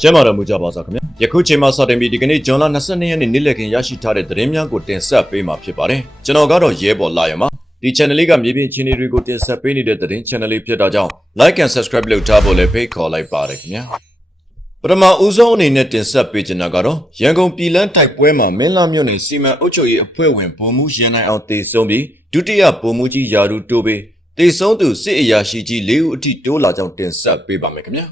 ကျမ်းမာတော်မူကြပါစားခင်ဗျာယခုချိန်မှစတင်ပြီးဒီကနေ့ဇွန်လ22ရက်နေ့နေ့လည်ခင်းရရှိထားတဲ့သတင်းများကိုတင်ဆက်ပေးမှာဖြစ်ပါတယ်ကျွန်တော်ကတော့ရဲဘော်လာရမှာဒီ channel လေးကမြေပြင်ချင်းတွေကိုတင်ဆက်ပေးနေတဲ့သတင်း channel လေးဖြစ်တာကြောင့် like and subscribe လုပ်ထားဖို့လည်းဖိတ်ခေါ်လိုက်ပါတယ်ခင်ဗျာပထမဦးဆုံးအနေနဲ့တင်ဆက်ပေးချင်တာကတော့ရန်ကုန်ပြည်လန်းတိုက်ပွဲမှာမင်းလာမြို့နယ်စီမံအုပ်ချုပ်ရေးအဖွဲ့ဝင်ဗိုလ်မှူးရန်နိုင်အောင်တေဆုံးပြီးဒုတိယဗိုလ်မှူးကြီးယာဒူတိုးပေးတေဆုံးသူစစ်အရာရှိကြီး၄ဦးအထိတိုးလာကြောင်းတင်ဆက်ပေးပါမယ်ခင်ဗျာ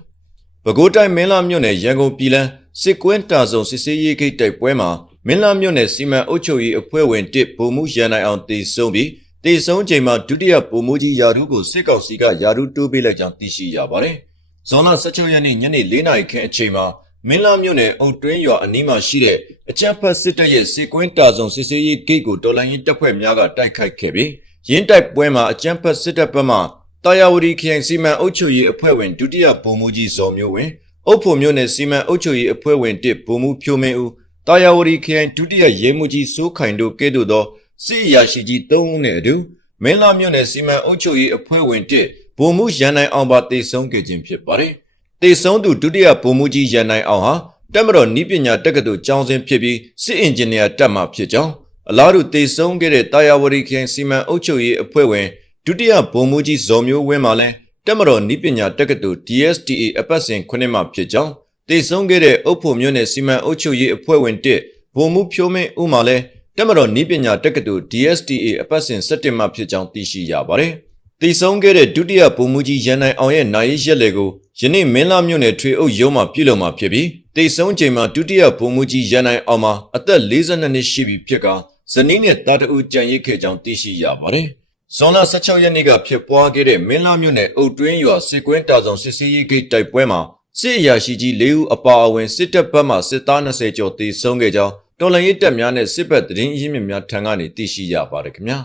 ပဲခူးတိုင်းမင်းလာမြို့နယ်ရန်ကုန်ပြည်လန်းစစ်ကွင်းတာစုံစစ်စေးရေးဂိတ်တိုက်ပွဲမှာမင်းလာမြို့နယ်စီမံအုပ်ချုပ်ရေးအဖွဲ့ဝင်တစ်ဗိုလ်မှူးရန်နိုင်အောင်တေဆုံးပြီးတေဆုံးချိန်မှာဒုတိယဗိုလ်မှူးကြီးယာဒူးကိုစစ်ကောင်စီကယာဒူးတိုးပေးလိုက်ကြောင်းသိရှိရပါတယ်။ဇွန်လ16ရက်နေ့ညနေ4နာရီခန့်အချိန်မှာမင်းလာမြို့နယ်အုတ်တွင်းရွာအနီးမှာရှိတဲ့အကြမ်းဖက်စစ်တပ်ရဲ့စစ်ကွင်းတာစုံစစ်စေးရေးဂိတ်ကိုတော်လိုင်းရင်တပ်ဖွဲ့များကတိုက်ခိုက်ခဲ့ပြီးရင်းတိုက်ပွဲမှာအကြမ်းဖက်စစ်တပ်ဘက်မှ တာယာဝတီခရိုင်စီမံအုပ်ချုပ်ရေးအဖွဲ့ဝင်ဒုတိယဗိုလ်မှူးကြီးဇော်မျိုးဝင်းအုပ်ဖို့မြို့နယ်စီမံအုပ်ချုပ်ရေးအဖွဲ့ဝင်တစ်ဗိုလ်မှူးဖြိုးမင်းဦးတာယာဝတီခရိုင်ဒုတိယရဲမှူးကြီးစိုးခိုင်တို့ကဲ့သို့သောစစ်အရာရှိကြီး၃ဦးနဲ့အတူမင်းလာမြို့နယ်စီမံအုပ်ချုပ်ရေးအဖွဲ့ဝင်တစ်ဗိုလ်မှူးရန်နိုင်အောင်ပါတေဆုံးခဲ့ခြင်းဖြစ်ပါတယ်။တေဆုံးသူဒုတိယဗိုလ်မှူးကြီးရန်နိုင်အောင်ဟာတက်မတော်နီးပညာတက္ကသိုလ်ကျောင်းဆင်းဖြစ်ပြီးစစ်အင်ဂျင်နီယာတက်မှဖြစ်ကြောင်းအလားတူတေဆုံးခဲ့တဲ့တာယာဝတီခရိုင်စီမံအုပ်ချုပ်ရေးအဖွဲ့ဝင် ဒုတိယဗိုလ်မှူးကြီးဇော်မျိုးဝင်းမှလည်းတက်မတော်နီးပညာတက္ကသိုလ် DSTA အပတ်စဉ်ခုနှစ်မှဖြစ်ကြောင်းတည်ဆုံးခဲ့တဲ့အုပ်ဖို့မြို့နယ်စီမံအုပ်ချုပ်ရေးအဖွဲ့ဝင်တစ်ဗိုလ်မှူးဖြိုးမင်းဦးမှလည်းတက်မတော်နီးပညာတက္ကသိုလ် DSTA အပတ်စဉ်17မှဖြစ်ကြောင်းသိရှိရပါတယ်။တည်ဆုံးခဲ့တဲ့ဒုတိယဗိုလ်မှူးကြီးရန်နိုင်အောင်ရဲ့နိုင်ရက်လေကိုယနေ့မင်းလာမြို့နယ်ထွေအုပ်ရုံးမှပြုလုပ်မှာဖြစ်ပြီးတည်ဆုံးချိန်မှာဒုတိယဗိုလ်မှူးကြီးရန်နိုင်အောင်မှာအသက်42နှစ်ရှိပြီဖြစ်ကဇနီးနဲ့တာတူကြံရိတ်ခဲ့ကြောင်းသိရှိရပါတယ်။ ဇွန်လ16ရက်နေ့ကဖြစ်ပွားခဲ့တဲ့မင်းလာမြို့နယ်အုတ်တွင်းရွာစစ်ကွင်းတာဆောင်စစ်စေးရေးဂိတ်တိုက်ပွဲမှာစစ်အရာရှိကြီး၄ဦးအပါအဝင်စစ်တပ်ဘက်မှစစ်သား20ကျော်တေဆုံးခဲ့ကြောင်းတော်လှန်ရေးတပ်များနဲ့စစ်ဘက်သတင်းအရင်းမြစ်များထံကနေသိရှိရပါတယ်ခင်ဗျာ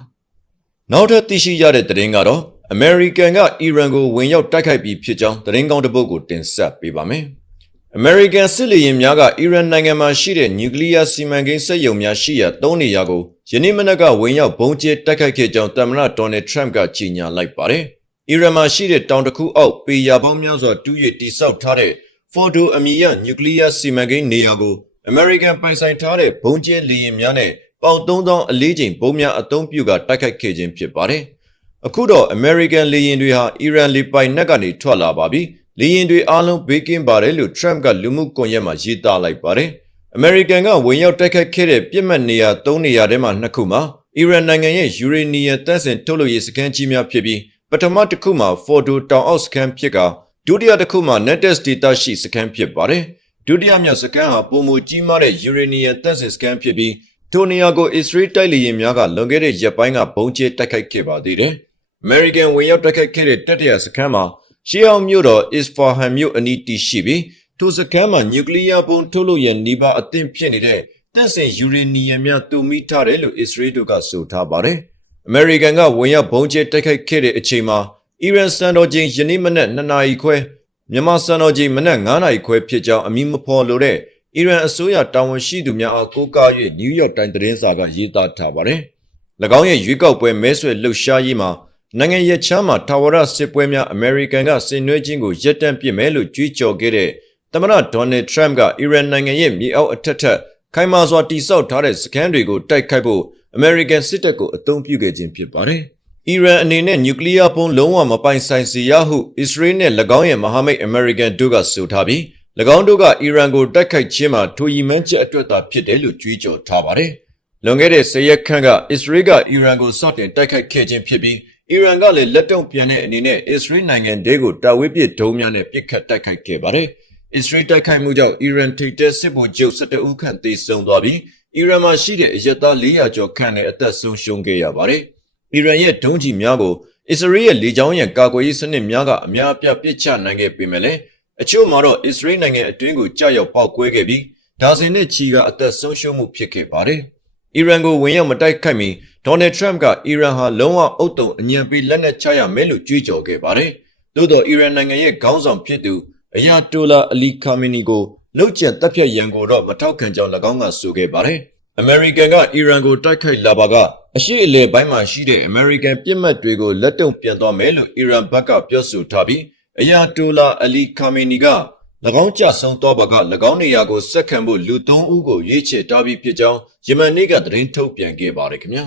နောက်ထပ်သိရှိရတဲ့သတင်းကတော့အမေရိကန်ကအီရန်ကိုဝင်ရောက်တိုက်ခိုက်ပြီးဖြစ်ကြောင်းသတင်းကောင်းတစ်ပုဒ်ကိုတင်ဆက်ပေးပါမယ် အမေရိကန်စစ်လေယာဉ်များကအီရန်နိုင်ငံမှာရှိတဲ့နျူကလ িয়ার စီမံကိန်းစက်ရုံများရှိရာ၃နေရာကိုယနေ့မနက်ကဝင်ရောက်ဘုံကျဲတိုက်ခိုက်ခဲ့ကြောင်းသမ္မတဒေါ်နယ်ထရမ့်ကကြေညာလိုက်ပါတယ်။အီရန်မှာရှိတဲ့တောင်တစ်ခုအောက်ပေယာပေါင်းများစွာတူး၍တိစောက်ထားတဲ့ Fordo အမည်ရနျူကလ িয়ার စီမံကိန်းနေရာကိုအမေရိကန်ပိုင်ဆိုင်ထားတဲ့ဘုံကျဲလေယာဉ်များနဲ့ပေါင်3000အလေးချိန်ဘုံများအသုံးပြုကတိုက်ခိုက်ခဲ့ခြင်းဖြစ်ပါတယ်။ အခုတော့ American လေယာဉ်တွေဟာအီရန်လေပိုင်နက်ကနေထွက်လာပါပြီ။ လေယာဉ်တွေအားလုံးဘေးကင်းပါတယ်လို့ Trump ကလူမှုကွန်ရက်မှာရေးသားလိုက်ပါတယ်။ American ကဝင်ရောက်တိုက်ခိုက်ခဲ့တဲ့ပြစ်မှတ်နေရာ၃နေရာထဲမှာနှစ်ခုမှာအီရန်နိုင်ငံရဲ့ယူရေနီယံတန့်စင်ထုတ်လုပ်ရေးစခန်းကြီးများဖြစ်ပြီးပထမတစ်ခုမှာ Fordo တောင်အောက်စခန်းဖြစ်ကဒုတိယတစ်ခုမှာ Natas Data ရှိစခန်းဖြစ်ပါတယ်။ဒုတိယမြောက်စခန်းဟာပုံမူကြီးမားတဲ့ယူရေနီယံတန့်စင်စခန်းဖြစ်ပြီးထိုနေရာကိုအစ္စရေးတိုက်လေယာဉ်များကလွန်ခဲ့တဲ့ရက်ပိုင်းကဘုံကျဲတိုက်ခိုက်ခဲ့ပါသေးတယ်။ American ဝင်ရောက်တိုက်ခိုက်ခဲ့တဲ့တတိယစခန်းမှာ ရှေးအောင်မြို့တော် Isfahan မြို့အနီးတည်ရှိပြီးထိုစခန်းမှာနျူကလ িয়ার ဘုံထုတ်လုပ်ရန်နှီးပါအသင့်ဖြစ်နေတဲ့တန့်စင်ယူရေနီယံများတူမိထားတယ်လို့အစ္စရေးတို့ကဆိုထားပါတယ်။ American ကဝင်ရောက်ဘုံကျဲတိုက်ခိုက်ခဲ့တဲ့အချိန်မှာအီရန်စံတော်ချိန်ယနေ့မနက်2နာရီခွဲမြန်မာစံတော်ချိန်မနက်9နာရီခွဲဖြစ်ကြောင်းအမည်မဖော်လိုတဲ့အီရန်အစိုးရတာဝန်ရှိသူများအားကိုးကား၍နယူးယောက်တိုင်းသတင်းစာကရေးသားထားပါတယ်။၎င်းရဲ့ရွေးကောက်ပွဲမဲဆွယ်လှုပ်ရှားရေးမှာ နိုင်ငံရဲ့ချမ်းမှာထာဝရစစ်ပွဲများအမေရိကန်ကဆင်နွှဲခြင်းကိုရပ်တန့်ပစ်မယ်လို့ကြွေးကြော်ခဲ့တဲ့သမ္မတဒေါ်နယ်ထရမ့်ကအီရန်နိုင်ငံရဲ့မြေအောက်အထက်ထက်ခိုင်မာစွာတိစောက်ထားတဲ့စခန်းတွေကိုတိုက်ခိုက်ဖို့အမေရိကန်စစ်တပ်ကိုအသုံးပြုခဲ့ခြင်းဖြစ်ပါတယ်။အီရန်အနေနဲ့နျူကလ িয়ার ပုံလုံးဝမပိုင်ဆိုင်စေရဟုအစ္စရေးနဲ့၎င်းရဲ့မဟာမိတ်အမေရိကန်တို့ကဆိုထားပြီး၎င်းတို့ကအီရန်ကိုတိုက်ခိုက်ခြင်းမှာထိုရည်မှန်းချက်အတွက်သာဖြစ်တယ်လို့ကြွေးကြော်ထားပါတယ်။လွန်ခဲ့တဲ့၁၀ရက်ခန့်ကအစ္စရေးကအီရန်ကိုစတင်တိုက်ခိုက်ခဲ့ခြင်းဖြစ်ပြီး အီရန်ကလည်းလက်တုံ့ပြန်တဲ့အနေနဲ့အစ္စရေးနိုင်ငံတဲကိုတာဝေးပစ်ဒုံးများနဲ့ပစ်ခတ်တိုက်ခိုက်ခဲ့ပါတယ်။အစ္စရေးတိုက်ခိုက်မှုကြောင့်အီရန်ထိပ်တဲစစ်ဗိုလ်ချုပ်12ဦးခန့်သေဆုံးသွားပြီးအီရန်မှာရှိတဲ့အရက်သား400ကျော်ခန့်နဲ့အသက်ဆုံးရှုံးခဲ့ရပါတယ်။အီရန်ရဲ့ဒုံးကျည်များကိုအစ္စရေးရဲ့လေကြောင်းရန်ကာကွယ်ရေးစနစ်များကအများအပြားပစ်ချနိုင်ခဲ့ပေမဲ့လည်းအချို့မှာတော့အစ္စရေးနိုင်ငံအတွင်းကိုကြောက်ရောက်ပေါက်ကွဲခဲ့ပြီးဒါဇင်နဲ့ချီကအသက်ဆုံးရှုံးမှုဖြစ်ခဲ့ပါတယ်။ အီရန်ကိုဝင်ရောက်မတိုက်ခိုက်မီဒေါ်နယ်ထရမ့်ကအီရန်ဟာလုံးဝအုတ်တုံအညံပေးလက်နက်ချရမယ်လို့ကြွေးကြော်ခဲ့ပါတယ်။သို့တော့အီရန်နိုင်ငံရဲ့ခေါင်းဆောင်ဖြစ်သူအယာတိုလာအလီခါမီနီကိုလှုပ်ကြံတပ်ဖြတ်ရန်ကိုတော့မထောက်ခံကြောင်း၎င်းကဆိုခဲ့ပါတယ်။အမေရိကန်ကအီရန်ကိုတိုက်ခိုက်လာပါကအရှိအလေပိုင်းမှာရှိတဲ့အမေရိကန်ပြစ်မှတ်တွေကိုလက်တုံ့ပြန်သွားမယ်လို့အီရန်ဘက်ကပြောဆိုထားပြီးအယာတိုလာအလီခါမီနီက၎ င်းကြဆုံးသွားပါက၎င်းနေရာကိုဆက်ခံဖို့လူ၃ဦးကိုရွေးချယ်ထားပြီးဖြစ်ကြောင်းယမန်နေ့ကသတင်းထုတ်ပြန်ခဲ့ပါတယ်ခင်ဗျာ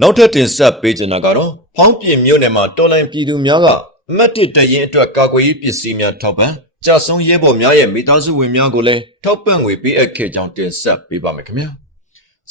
နောက်ထပ်တင်ဆက်ပေးချင်တာကတော့ဖောင်းပြင်မြို့နယ်မှာတော်လိုင်းပြည်သူများကအမတ်တစ်တရင်အတွက်ကာကွယ်ရေးပစ္စည်းများထောက်ပံ့ကြဆုံးရဲဘော်များရဲ့မိသားစုဝင်များကိုလည်းထောက်ပံ့ငွေပေးအပ်ခဲ့ကြောင်းတင်ဆက်ပေးပါမယ်ခင်ဗျာ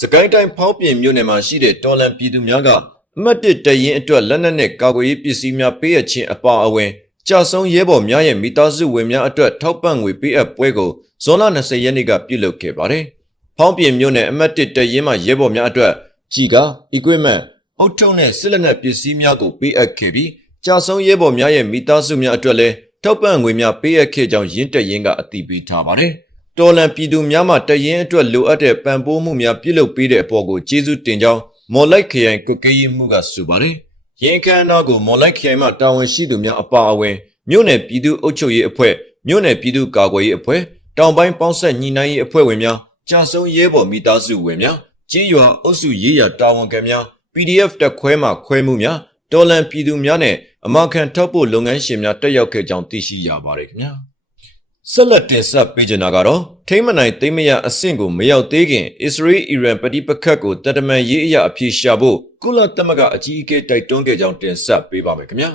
စကိုင်းတိုင်းဖောင်းပြင်မြို့နယ်မှာရှိတဲ့တော်လန်ပြည်သူများကအမတ်တစ်တရင်အတွက်လက်နက်နဲ့ကာကွယ်ရေးပစ္စည်းများပေးအပ်ခြင်းအပါအဝင် ကြာဆုံးရဲဘော်များရဲ့မိသားစုဝင်များအတွက်ထောက်ပံ့ငွေပေးအပ်ပွဲကိုဇွန်လ20ရက်နေ့ကပြုလုပ်ခဲ့ပါတယ်။ဖောင်းပြင်မြို့နယ်အမတ်တစ်တရင်မှာရဲဘော်များအတွက်ကြီးက equipment အုတ်ထုံနဲ့စစ်လက်နက်ပစ္စည်းများကိုပေးအပ်ခဲ့ပြီးကြာဆုံးရဲဘော်များရဲ့မိသားစုများအတွက်လည်းထောက်ပံ့ငွေများပေးအပ်ခဲ့ကြောင်းရင်းတရင်ကအတည်ပြုထားပါတယ်။တော်လန်ပြည်သူများမှတရင်အတွက်လိုအပ်တဲ့ပံ့ပိုးမှုများပြုလုပ်ပေးတဲ့အပေါ်ကိုကျေးဇူးတင်ကြောင်းမော်လိုက်ခရိုင်ကုတ်ကဲရေးမှုကဆိုပါတယ်။ ရင်ခမ်းနာကိုမော်လိုက်ခရိုင်မှတာဝန်ရှိသူများအပါအဝင်မြို့နယ်ပြည်သူ့အုပ်ချုပ်ရေးအဖွဲ့မြို့နယ်ပြည်သူ့ကာကွယ်ရေးအဖွဲ့တောင်ပိုင်းပေါင်းဆက်ညီနိုင်ရေးအဖွဲ့ဝင်များကြာဆုံးရဲဘော်မိသားစုဝင်များကြေးရွာအုပ်စုရေးရာတာဝန်ခံများ PDF တက်ခွဲမှခွဲမှုများတော်လန်ပြည်သူများနဲ့အမခံထောက်ဖို့လုပ်ငန်းရှင်များတက်ရောက်ခဲ့ကြောင်းသိရှိရပါတယ်ခင်ဗျာ။ ဆက်လက်တင်ဆက်ပေးကြတာကတော့ထိမ့်မနိုင်သိမ့်မရအဆင့်ကိုမရောက်သေးခင်အစ္စရေးအီရန်ပဋိပက္ခကိုတတမန်ရေးအရာအပြေရှာဖို့ကုလသမဂ္ဂအကြီးအကဲတိုက်တွန်းခဲ့ကြောင်းတင်ဆက်ပေးပါမယ်ခင်ဗျာ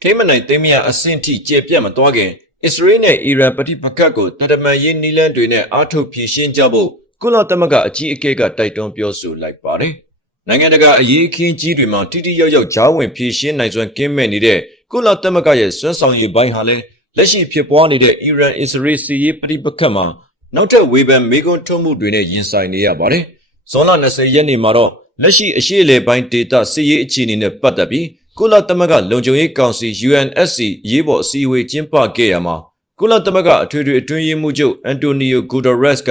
ထိမ့်မနိုင်သိမ့်မရအဆင့်ထိကျေပြတ်မသွားခင်အစ္စရေးနဲ့အီရန်ပဋိပက္ခကိုတတမန်ရေးနီလန်းတွေနဲ့အားထုတ်ဖြေရှင်းကြဖို့ကုလသမဂ္ဂအကြီးအကဲကတိုက်တွန်းပြောဆိုလိုက်ပါတယ်နိုင်ငံတကာအရေးအခင်းကြီးတွေမှာတိတိယောက်ယောက်ကြားဝင်ဖြေရှင်းနိုင်စွမ်းကင်းမဲ့နေတဲ့ကုလသမဂ္ဂရဲ့စွမ်းဆောင်ရည်ပိုင်းဟာလည်း လက်ရှိဖြစ်ပွားနေတဲ့အီရန်အစ္စရေးစီးရေးပဋိပက္ခမှာနောက်ထပ်ဝေဖန်မေးခွန်းထုတ်မှုတွေနဲ့ရင်ဆိုင်နေရပါတယ်။ဇွန်လ20ရက်နေ့မှာတော့လက်ရှိအရှိအလေပိုင်းဒေတာစီးရေးအခြေအနေနဲ့ပတ်သက်ပြီးကုလသမဂ္ဂလုံခြုံရေးကောင်စီ UNSC ရေးပေါ်အစည်းအဝေးကျင်းပခဲ့ရမှာကုလသမဂ္ဂအထွေထွေအတွင်းရေးမှူးချုပ်အန်တိုနီယိုဂူတာရက်စ်က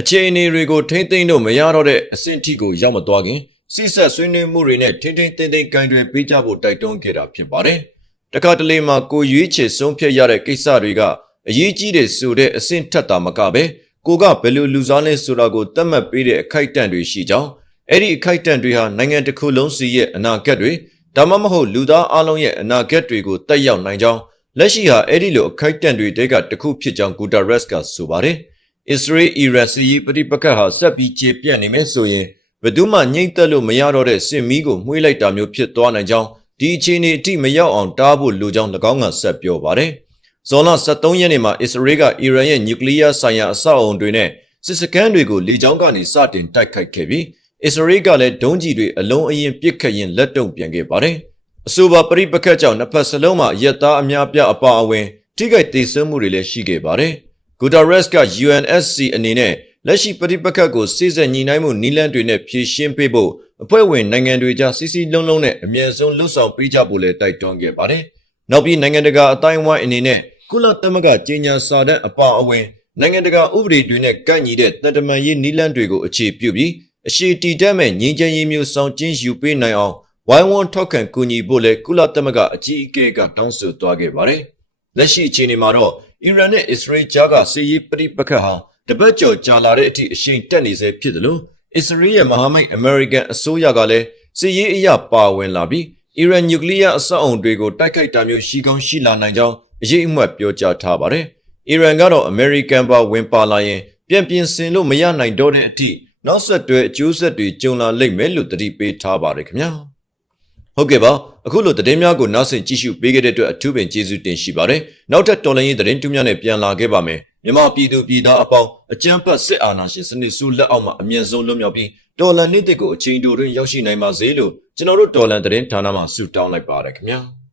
အခြေအနေတွေကိုထိမ့်သိမ်းလို့မရတော့တဲ့အဆင့်ထိကိုရောက်မသွားခင်စစ်ဆက်ဆွေးနွေးမှုတွေနဲ့ထင်းထင်းသိမ်းသိမ်းကင်တွယ်ပေးကြဖို့တိုက်တွန်းခဲ့တာဖြစ်ပါတယ်။ တခါတလေမှာကိုရွေးချယ်ဆုံးဖြတ်ရတဲ့ကိစ္စတွေကအရေးကြီးတယ်ဆိုတဲ့အဆင့်ထက်တာမကပဲကိုကဘယ်လိုလူစားလဲဆိုတာကိုသတ်မှတ်ပေးတဲ့အခိုက်အတန့်တွေရှိကြောင်းအဲ့ဒီအခိုက်အတန့်တွေဟာနိုင်ငံတစ်ခုလုံးစီရဲ့အနာဂတ်တွေဒါမှမဟုတ်လူသားအလုံးရဲ့အနာဂတ်တွေကိုတက်ရောက်နိုင်ကြောင်းလက်ရှိဟာအဲ့ဒီလိုအခိုက်အတန့်တွေတဲကတစ်ခုဖြစ်ကြောင်းဂူတာရက်စ်ကဆိုပါတယ်။အစ္စရေးအီရန်စီးရီးပဋိပက္ခဟာဆက်ပြီးကျေပြန့်နေမယ်ဆိုရင်ဘယ်သူမှငြိမ့်သက်လို့မရတော့တဲ့စစ်မီးကိုမှွေးလိုက်တာမျိုးဖြစ်သွားနိုင်ကြောင်း ဒီအခြေအနေအထိမရောက်အောင်တားဖို့လိုကြောင်း၎င်းကဆက်ပြောပါတယ်။ဇွန်လ23ရက်နေ့မှာအစ္စရေးကအီရန်ရဲ့နျူကလ িয়ার ဆိုင်ရာအဆောက်အုံတွေနဲ့စစ်စခန်းတွေကိုလေကြောင်းကနေစတင်တိုက်ခိုက်ခဲ့ပြီးအစ္စရေးကလည်းဒုံးကျည်တွေအလုံးအရင်ပစ်ခတ်ရင်လက်တုံ့ပြန်ခဲ့ပါတယ်။အဆိုပါပရိပက္ခကြောင့်နှစ်ဖက်စလုံးမှာရက်သားအများပြအပါအဝင်ထိခိုက်ဒေဆုံးမှုတွေလည်းရှိခဲ့ပါတယ်။ဂူတာရက်စ်က UNSC အနေနဲ့လက်ရှိပဋိပက္ခကိုစိစက်ညီနိုင်မှုနီလန်းတွေနဲ့ဖြေရှင်းပေးဖို့ အဖွဲ့ဝင်နိုင်ငံတွေကြားစီစီလုံးလုံးနဲ့အမြဲဆုံးလှုပ်ဆောင်ပေးကြဖို့လည်းတိုက်တွန်းခဲ့ပါတယ်။နောက်ပြီးနိုင်ငံတကာအတိုင်းအဝိုင်းအနေနဲ့ကုလသမဂ္ဂကြေညာစာတမ်းအပါအဝင်နိုင်ငံတကာဥပဒေတွေနဲ့ကန့်ညီတဲ့တန်တမာရေးနီလန်းတွေကိုအခြေပြုပြီးအရှိတီတက်မဲ့ငြင်းချမ်းရေးမျိုးဆောင်ကျင်းယူပေးနိုင်အောင်ဝိုင်းဝန်းထောက်ခံကူညီဖို့လည်းကုလသမဂ္ဂအကြီးအကဲကတောင်းဆိုသွားခဲ့ပါတယ်။လက်ရှိအခြေအနေမှာတော့အီရန်နဲ့အစ္စရေးကြားကစစ်ရေးပဋိပက္ခဟာတပတ်ကျော်ကြာလာတဲ့အထိအရှိန်တက်နေဆဲဖြစ်တယ်လို့ အစ္စရေးရဲ့မဟာမိတ်အမေရိကန်အစိုးရကလည်းစစ်ရေးအရာပါဝင်လာပြီးအီရန်နျူကလ িয়ার အဆောက်အုံတွေကိုတိုက်ခိုက်တာမျိုးရှိကောင်းရှိလာနိုင်ကြောင်းအရေးအမွတ်ပြောကြားထားပါတယ်။အီရန်ကတော့အမေရိကန်ပါဝင်ပါလာရင်ပြန်ပြင်ဆင်လို့မရနိုင်တော့တဲ့အထိနောက်ဆက်တွဲအကျိုးဆက်တွေကြုံလာလိမ့်မယ်လို့တတိပေးထားပါတယ်ခင်ဗျာ။ဟုတ်ကဲ့ပါအခုလိုသတင်းများကိုနောက်ဆင်ကြည့်ရှုပေးခဲ့တဲ့အတွက်အထူးပင်ကျေးဇူးတင်ရှိပါတယ်နောက်ထပ်တော်လိုင်းရေးသတင်းတူးများနဲ့ပြန်လာခဲ့ပါမယ် မြန်မာပြည်သူပြည်သားအပေါင်းအကြမ်းဖက်စစ်အာဏာရှင်စနစ်ဆိုးလက်အောက်မှာအမြင့်ဆုံးလွတ်မြောက်ပြီးတော်လန်နေ့တစ်ကိုအချိန်တိုတွင်ရောက်ရှိနိုင်ပါစေလို့ကျွန်တော်တို့တော်လန်သတင်းဌာနမှဆုတောင်းလိုက်ပါတယ်ခင်ဗျာ။